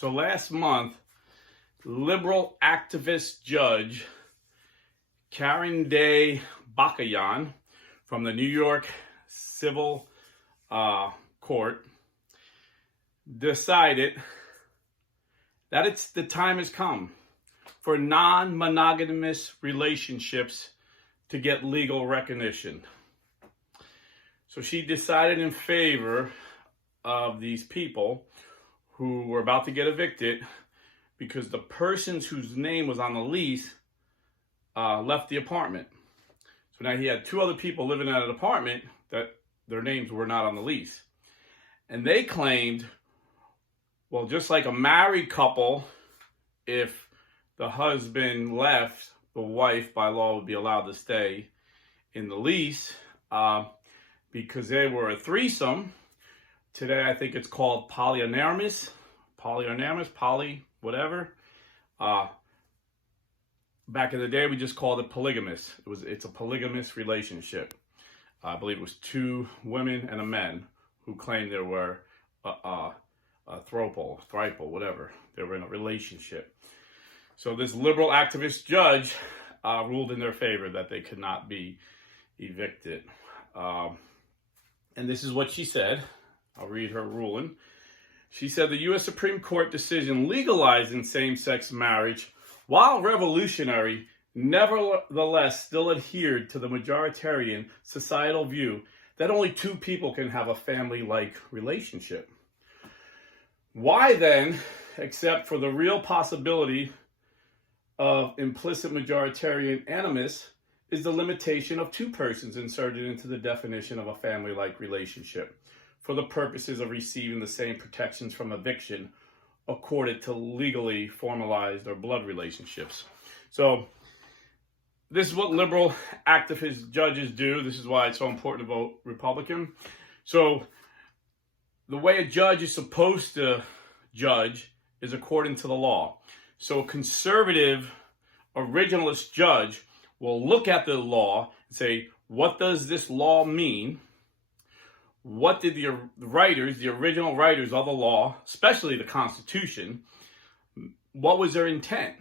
So last month, liberal activist judge Karen Day Bakayan from the New York Civil Court decided that the time has come for non-monogamous relationships to get legal recognition. So she decided in favor of these people who were about to get evicted because the persons whose name was on the lease left the apartment. So now he had two other people living in an apartment that their names were not on the lease. And they claimed, well, just like a married couple, if the husband left, the wife by law would be allowed to stay in the lease because they were a threesome. Today, I think it's called polyamorous, whatever. Back in the day, we just called it polygamous. It's a polygamous relationship. I believe it was two women and a man who claimed there were a throuple, whatever. They were in a relationship. So this liberal activist judge ruled in their favor that they could not be evicted. And this is what she said. I'll read her ruling. She said the U.S. Supreme Court decision legalizing same-sex marriage, while revolutionary, nevertheless still adhered to the majoritarian societal view that only two people can have a family-like relationship. Why then, except for the real possibility of implicit majoritarian animus, is the limitation of two persons inserted into the definition of a family-like relationship for the purposes of receiving the same protections from eviction accorded to legally formalized or blood relationships. So this is what liberal activist judges do. This is why it's so important to vote Republican. So the way a judge is supposed to judge is according to the law. So a conservative originalist judge will look at the law and say, what does this law mean? What did the original writers of the law, especially the Constitution, what was their intent?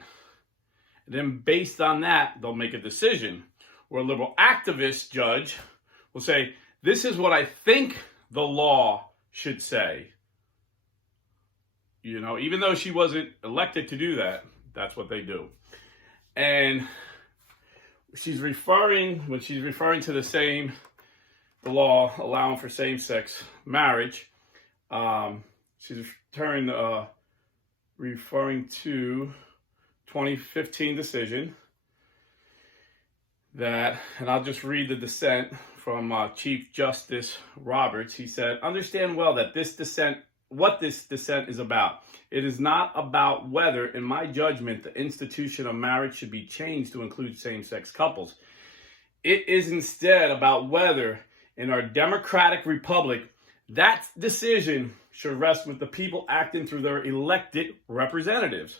And then based on that, they'll make a decision. Where a liberal activist judge will say, this is what I think the law should say. You know, even though she wasn't elected to do that, that's what they do. And when she's referring to the law allowing for same-sex marriage, she's referring to 2015 decision that, and I'll just read the dissent from Chief Justice Roberts. He said, understand well that what this dissent is about. It is not about whether, in my judgment, the institution of marriage should be changed to include same-sex couples. It is instead about whether, in our democratic republic, that decision should rest with the people acting through their elected representatives,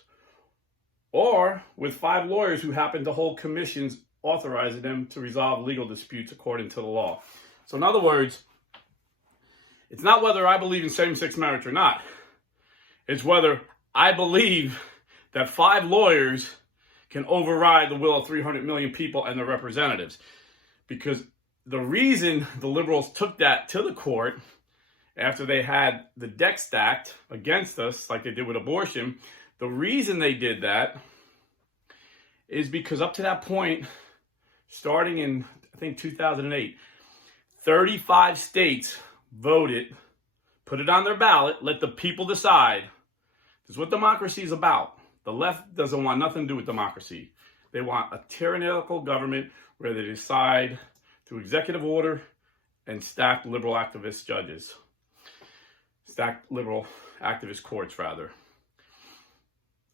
or with 5 lawyers who happen to hold commissions authorizing them to resolve legal disputes according to the law. So in other words, it's not whether I believe in same-sex marriage or not. It's whether I believe that 5 lawyers can override the will of 300 million people and their representatives. Because the reason the liberals took that to the court after they had the deck stacked against us, like they did with abortion, the reason they did that is because up to that point, starting in, I think, 2008, 35 states voted, put it on their ballot, let the people decide. This is what democracy is about. The left doesn't want nothing to do with democracy. They want a tyrannical government where they decide through executive order and stacked liberal activist judges. Stacked liberal activist courts, rather.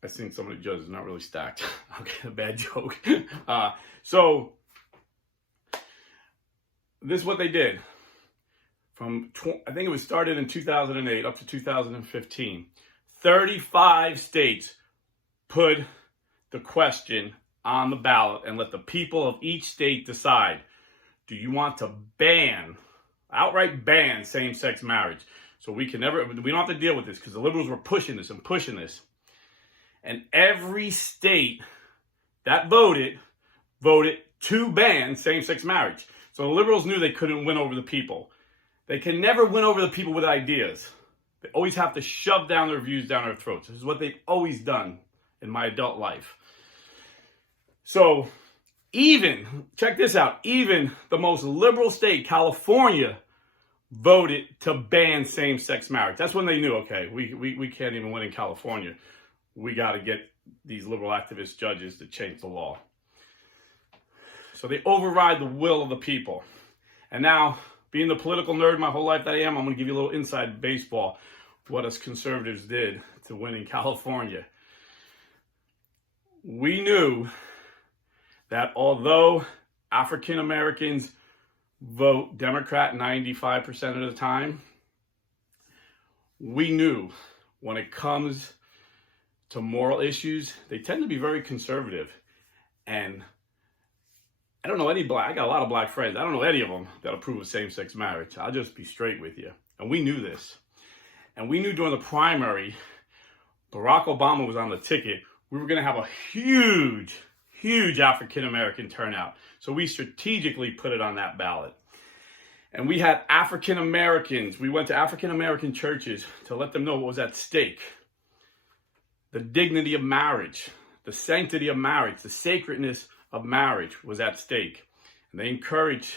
I think some of the judges are not really stacked. Okay, a bad joke. So this is what they did. I think it was started in 2008 up to 2015. 35 states put the question on the ballot and let the people of each state decide. Do you want to outright ban same-sex marriage? So we don't have to deal with this because the liberals were pushing this and pushing this. And every state that voted to ban same-sex marriage. So the liberals knew they couldn't win over the people. They can never win over the people with ideas. They always have to shove down their views down their throats. This is what they've always done in my adult life. So check this out, even the most liberal state, California, voted to ban same-sex marriage. That's when they knew, okay, we can't even win in California. We got to get these liberal activist judges to change the law. So they override the will of the people. And now, being the political nerd my whole life that I am, I'm going to give you a little inside baseball, what us conservatives did to win in California. We knew that although African Americans vote Democrat 95% of the time, we knew when it comes to moral issues, they tend to be very conservative. And I don't know any black, I got a lot of black friends, I don't know any of them that approve of same-sex marriage. I'll just be straight with you. And we knew this. And we knew during the primary, Barack Obama was on the ticket, we were going to have a huge African-American turnout. So we strategically put it on that ballot. And we had African-Americans, we went to African-American churches to let them know what was at stake. The dignity of marriage, the sanctity of marriage, the sacredness of marriage was at stake. And they encouraged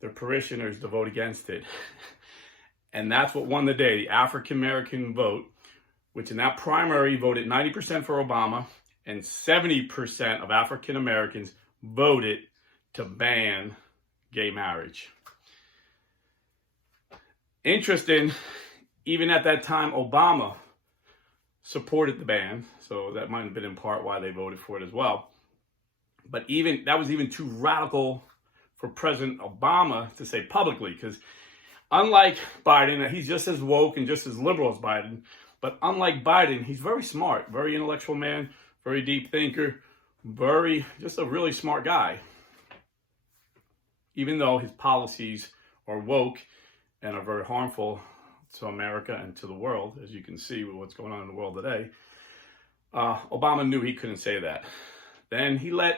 their parishioners to vote against it. And that's what won the day, the African-American vote, which in that primary voted 90% for Obama, and 70% of African Americans voted to ban gay marriage. Interesting, even at that time, Obama supported the ban, so that might have been in part why they voted for it as well. But that was even too radical for President Obama to say publicly, because unlike Biden, he's just as woke and just as liberal as Biden, but unlike Biden, he's very smart, very intellectual man, very deep thinker, just a really smart guy. Even though his policies are woke and are very harmful to America and to the world, as you can see with what's going on in the world today, Obama knew he couldn't say that. Then a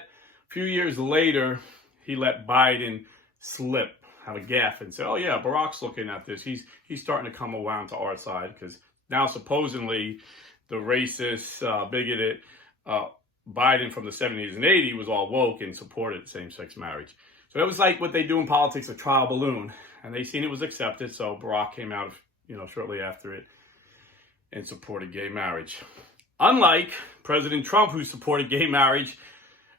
few years later, he let Biden slip, have a gaffe, and say, oh yeah, Barack's looking at this. He's starting to come around to our side, because now supposedly the racist, bigoted Biden from the 70s and 80s was all woke and supported same-sex marriage. So it was like what they do in politics, a trial balloon. And they seen it was accepted, so Barack came out, shortly after it and supported gay marriage. Unlike President Trump, who supported gay marriage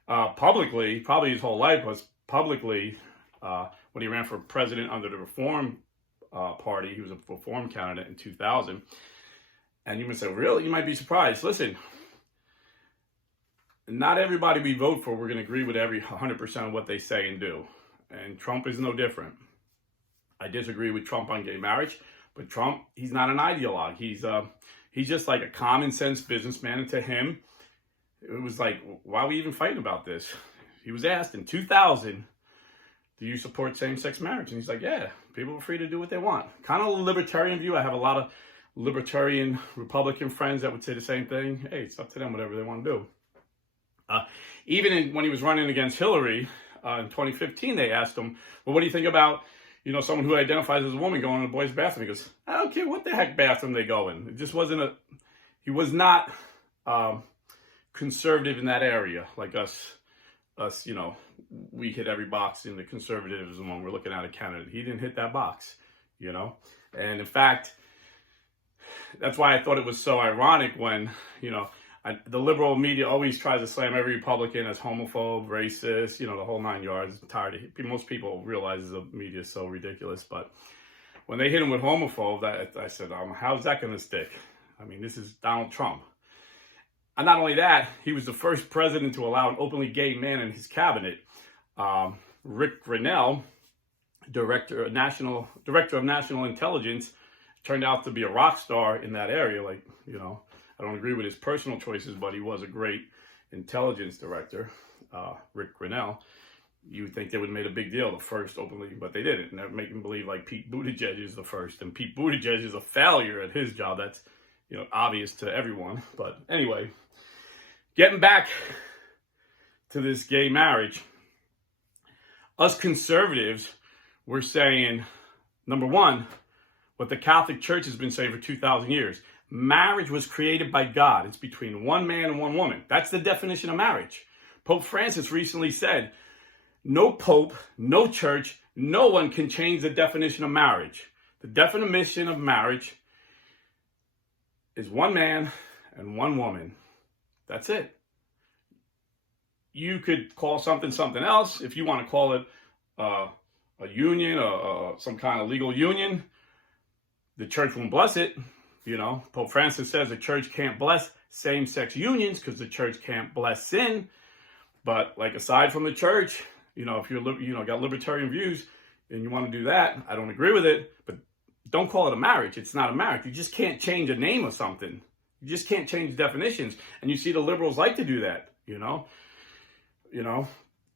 publicly, probably his whole life was publicly, when he ran for president under the Reform Party. He was a Reform candidate in 2000. And you might say, really? You might be surprised. Listen, not everybody we vote for, we're going to agree with 100% of what they say and do. And Trump is no different. I disagree with Trump on gay marriage, but Trump, he's not an ideologue. He's just like a common sense businessman. And to him, it was like, why are we even fighting about this? He was asked in 2000, do you support same-sex marriage? And he's like, yeah, people are free to do what they want. Kind of a libertarian view. I have a lot of libertarian Republican friends that would say the same thing. Hey, it's up to them, whatever they want to do. Even when he was running against Hillary in 2015, they asked him, well, what do you think about, someone who identifies as a woman going in a boy's bathroom? He goes, I don't care what the heck bathroom they go in. It just wasn't he was not conservative in that area like us, we hit every box in the conservatism when we're looking at a candidate. He didn't hit that box, And in fact, that's why I thought it was so ironic when, the liberal media always tries to slam every Republican as homophobe, racist, the whole 9 yards. I'm tired of it. Most people realize the media is so ridiculous. But when they hit him with homophobe, I said, how's that going to stick? I mean, this is Donald Trump. And not only that, he was the first president to allow an openly gay man in his cabinet. Rick Grinnell, director of national intelligence, turned out to be a rock star in that area. I don't agree with his personal choices, but he was a great intelligence director, Rick Grinnell. You would think they would have made a big deal the first openly, but they didn't. And they're making believe like Pete Buttigieg is the first, and Pete Buttigieg is a failure at his job. That's, obvious to everyone. But anyway, getting back to this gay marriage, us conservatives, we're saying, number one, what the Catholic Church has been saying for 2,000 years. Marriage was created by God. It's between one man and one woman. That's the definition of marriage. Pope Francis recently said, no pope, no church, no one can change the definition of marriage. The definition of marriage is one man and one woman. That's it. You could call something else if you want to call it a union, some kind of legal union. The church won't bless it. Pope Francis says the church can't bless same-sex unions because the church can't bless sin. But aside from the church, if you're got libertarian views and you want to do that, I don't agree with it, but don't call it a marriage. It's not a marriage. You just can't change a name of something. You just can't change definitions. And you see the liberals like to do that,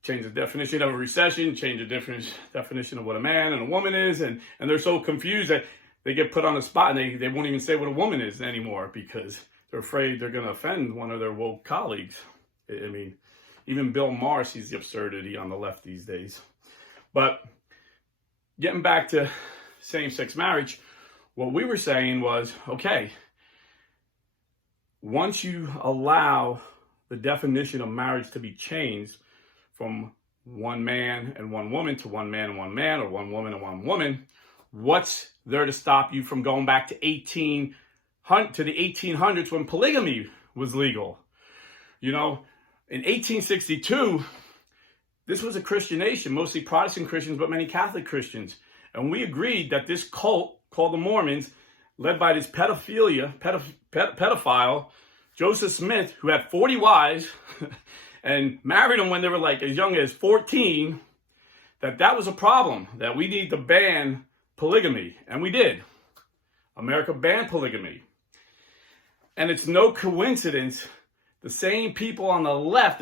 change the definition of a recession, change the definition of what a man and a woman is. And they're so confused that they get put on the spot and they won't even say what a woman is anymore because they're afraid they're going to offend one of their woke colleagues. I mean, even Bill Maher sees the absurdity on the left these days. But getting back to same-sex marriage, what we were saying was, okay, once you allow the definition of marriage to be changed from one man and one woman to one man and one man, or one woman and one woman, what's there to stop you from going back to the 1800s when polygamy was legal? In 1862, this was a Christian nation, mostly Protestant Christians, but many Catholic Christians. And we agreed that this cult called the Mormons, led by this pedophile, Joseph Smith, who had 40 wives and married them when they were as young as 14, that was a problem, that we need to ban polygamy. And we did. America banned polygamy. And it's no coincidence the same people on the left,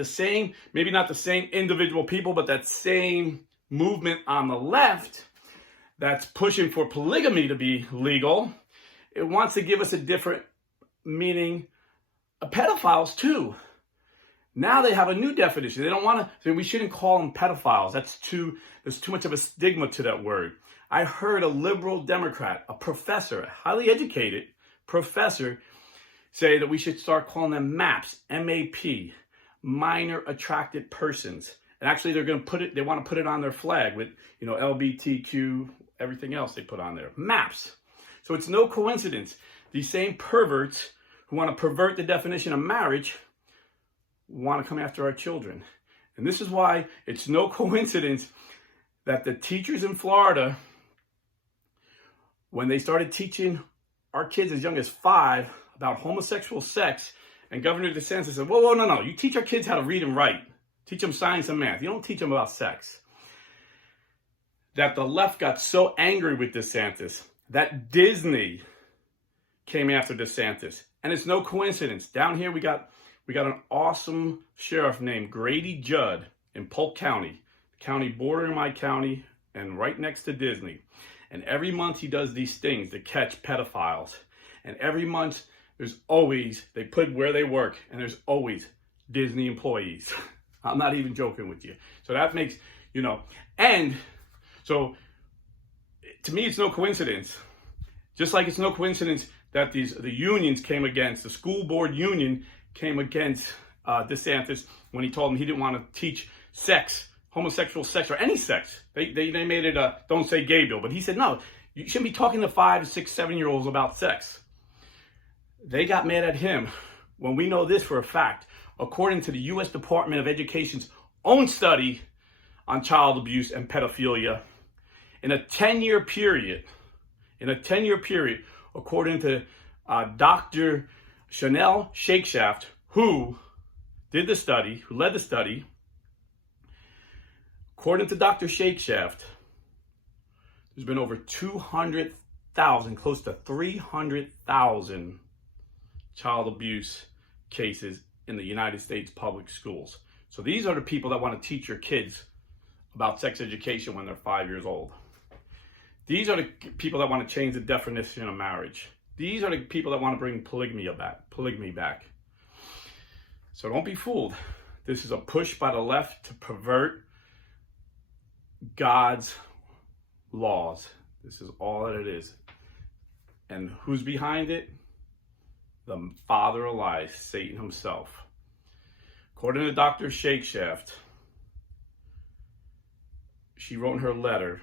maybe not the same individual people, but that same movement on the left that's pushing for polygamy to be legal, it wants to give us a different meaning of pedophiles too. Now they have a new definition. They don't want to, we shouldn't call them pedophiles. There's too much of a stigma to that word. I heard a liberal Democrat, a professor, a highly educated professor, say that we should start calling them MAPs, M-A-P, minor attracted persons. And actually they want to put it on their flag with, LBTQ, everything else they put on there. MAPs. So it's no coincidence. These same perverts who want to pervert the definition of marriage want to come after our children. And this is why it's no coincidence that the teachers in Florida, when they started teaching our kids as young as 5 about homosexual sex, and Governor DeSantis said, whoa, no. You teach our kids how to read and write. Teach them science and math. You don't teach them about sex. That the left got so angry with DeSantis that Disney came after DeSantis. And it's no coincidence. Down here we got an awesome sheriff named Grady Judd in Polk County, county bordering my county and right next to Disney. And every month he does these things to catch pedophiles. And every month they put where they work, and there's always Disney employees. I'm not even joking with you. So that makes, and so to me, it's no coincidence. Just like it's no coincidence that the school board union came against DeSantis when he told him he didn't want to teach sex, homosexual sex, or any sex. They made it a don't say gay bill, but he said, no, you shouldn't be talking to 5, 6, 7-year-olds about sex. They got mad at him when we know this for a fact. According to the U.S. Department of Education's own study on child abuse and pedophilia, in a 10-year period, according to Dr. Chanel Shakeshaft, who led the study, according to Dr. Shakeshaft, there's been over 200,000, close to 300,000 child abuse cases in the United States public schools. So these are the people that want to teach your kids about sex education when they're 5 years old. These are the people that want to change the definition of marriage. These are the people that want to bring polygamy back. So don't be fooled. This is a push by the left to pervert God's laws. This is all that it is. And who's behind it? The father of lies, Satan himself. According to Dr. Shakeshaft, she wrote in her letter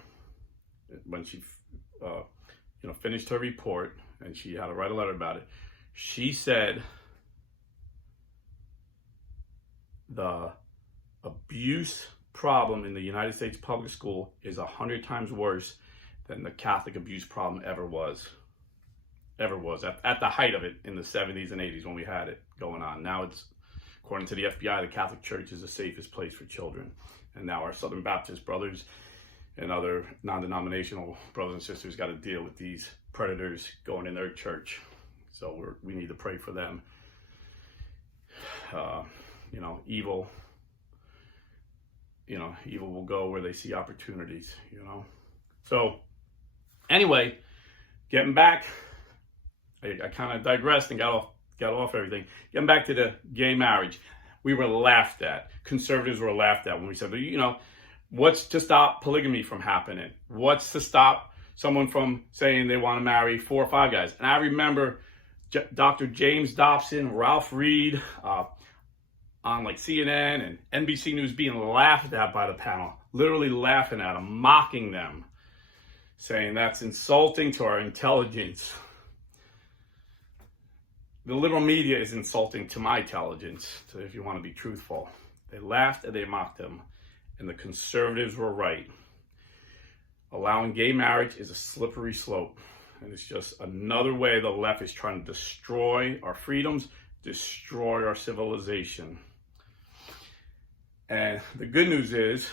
when she finished her report, and she had to write a letter about it. She said the abuse problem in the United States public school is 100 times worse than the Catholic abuse problem ever was at the height of it in the 70s and 80s when we had it going on. Now it's, according to the FBI, the Catholic Church is the safest place for children. And now our Southern Baptist brothers and other non-denominational brothers and sisters got to deal with these predators going in their church. So we need to pray for them. Evil will go where they see opportunities, So anyway, getting back, I kind of digressed and got off everything. Getting back to the gay marriage, we were laughed at. Conservatives were laughed at when we said, what's to stop polygamy from happening? What's to stop someone from saying they want to marry 4 or 5 guys? And I remember Dr. James Dobson, Ralph Reed, on like CNN and NBC News being laughed at by the panel, literally laughing at them, mocking them, saying that's insulting to our intelligence. The liberal media is insulting to my intelligence, if you want to be truthful. They laughed and they mocked them, and the conservatives were right. Allowing gay marriage is a slippery slope, and it's just another way the left is trying to destroy our freedoms, destroy our civilization. And the good news is,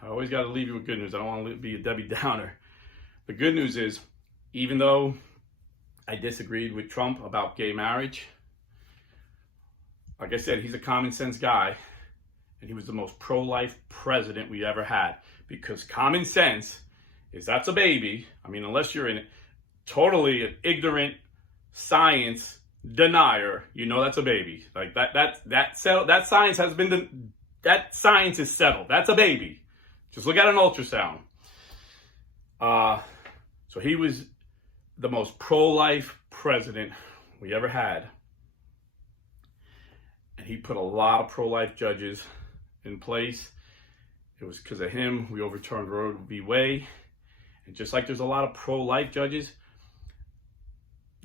I always got to leave you with good news. I don't want to be a Debbie Downer. The good news is, even though I disagreed with Trump about gay marriage, like I said, he's a common sense guy, and he was the most pro-life president we ever had, because common sense is that's a baby. I mean, unless you're in totally an ignorant science denier, that's a baby. Like that science has been that science is settled. That's a baby. Just look at an ultrasound. So he was the most pro-life president we ever had. And he put a lot of pro-life judges in place. It was because of him we overturned Roe v. Wade. And just like there's a lot of pro-life judges,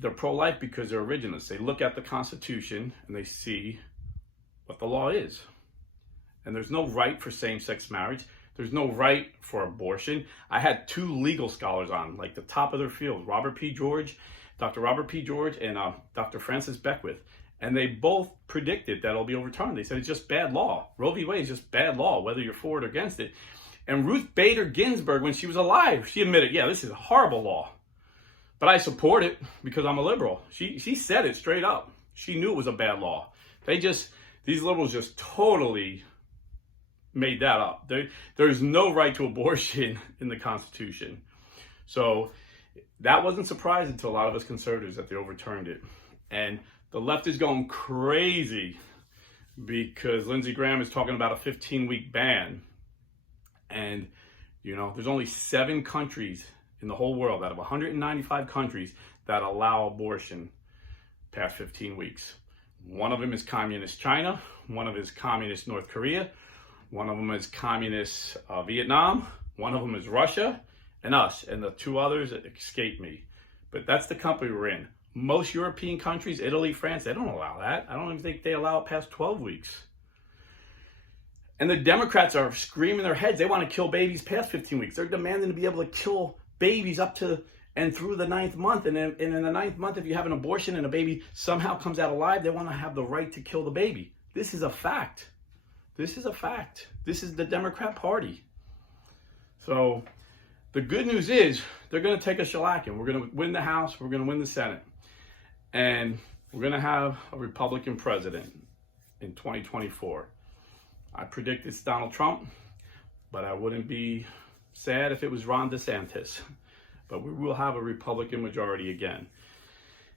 they're pro-life because they're originalists. They look at the Constitution and they see what the law is. And there's no right for same-sex marriage. There's no right for abortion. I had 2 legal scholars on, like the top of their field, Dr. Robert P. George and Dr. Francis Beckwith. And they both predicted that it'll be overturned. They said it's just bad law. Roe v. Wade is just bad law, whether you're for it or against it. And Ruth Bader Ginsburg, when she was alive, she admitted, yeah, this is a horrible law. But I support it because I'm a liberal. She said it straight up. She knew it was a bad law. These liberals just totally made that up. There's no right to abortion in the Constitution. So that wasn't surprising to a lot of us conservatives that they overturned it. And the left is going crazy because Lindsey Graham is talking about a 15-week ban. And, there's only 7 countries in the whole world out of 195 countries that allow abortion past 15 weeks. One of them is communist China. One of them is communist North Korea. One of them is communist Vietnam. One of them is Russia and us. And the 2 others escape me. But that's the company we're in. Most European countries, Italy, France, they don't allow that. I don't even think they allow it past 12 weeks. And the Democrats are screaming their heads. They want to kill babies past 15 weeks. They're demanding to be able to kill babies up to and through the 9th month. And in the 9th month, if you have an abortion and a baby somehow comes out alive, they want to have the right to kill the baby. This is a fact. This is a fact. This is the Democrat Party. So the good news is they're going to take a shellacking. We're going to win the House. We're going to win the Senate. And we're going to have a Republican president in 2024. I predict it's Donald Trump. but I wouldn't be sad if it was Ron DeSantis. But we will have a Republican majority again.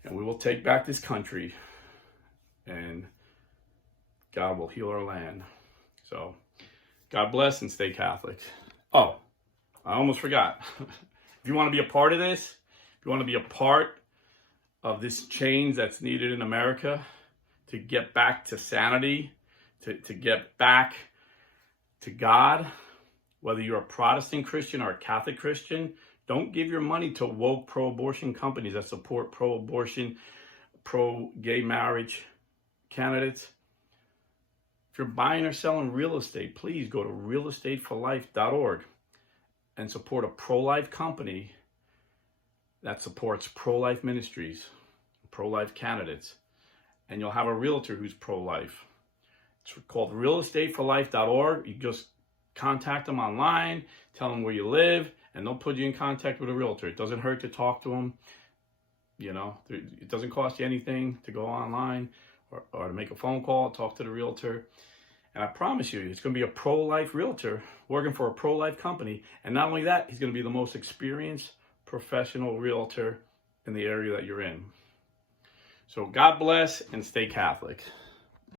And we will take back this country. And God will heal our land. So, God bless and stay Catholic. Oh, I almost forgot. If you want to be a part of this, if you want to be a part of this change that's needed in America to get back to sanity, to get back to God, whether you're a Protestant Christian or a Catholic Christian, don't give your money to woke pro-abortion companies that support pro-abortion, pro-gay marriage candidates. If you're buying or selling real estate, please go to realestateforlife.org and support a pro-life company that supports pro-life ministries, pro-life candidates, and you'll have a realtor who's pro-life. It's called realestateforlife.org. You just contact them online, tell them where you live, and they'll put you in contact with a realtor. It doesn't hurt to talk to them. You know, it doesn't cost you anything to go online or to make a phone call, talk to the realtor. And I promise you, it's going to be a pro-life realtor working for a pro-life company. And not only that, he's going to be the most experienced professional realtor in the area that you're in. So God bless and stay Catholic.